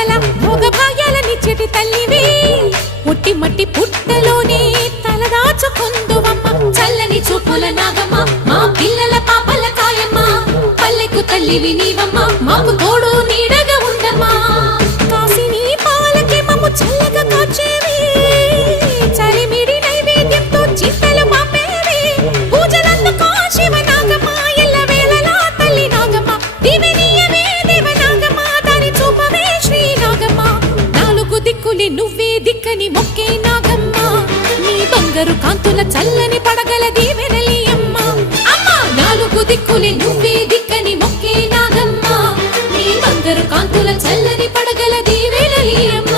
సకల భోగ భాగ్యాలని చెటి తల్లివి పుట్టి మట్టి పుట్టలోనే తలదాచుకుందువమ్మ చల్లని చూపుల నాగమ్మ మా పిల్లల పాపల కాయమ్మ పల్లెకు తల్లివి నీవమ్మ మాకు తోడు నీడగా ఉండమ్మా కాసిని పాలకి మమ్ము చల్లగా కాచేవి చలిమిడి నైవేద్యంతో చింతలు పంపేవి పూజలందుకో శివ నాగమ్మ ఎల్ల వేళలా తల్లి నాగమ్మ దివెనీయవే దేవ నాగమ్మ దాని చూపవే శ్రీ నాగమ్మ నాలుగు దిక్కులే నువ్వే దిక్కని మొక్కే నాగమ్మ నీ బంగారు కాంతుల చల్లని పడగల దీవెనలి అమ్మ అమ్మ నాలుగు దిక్కులే నువ్వే దిక్కని మొక్కే నాగమ్మ నీ బంగారు కాంతుల చల్లని పడగల దీవెనలి అమ్మ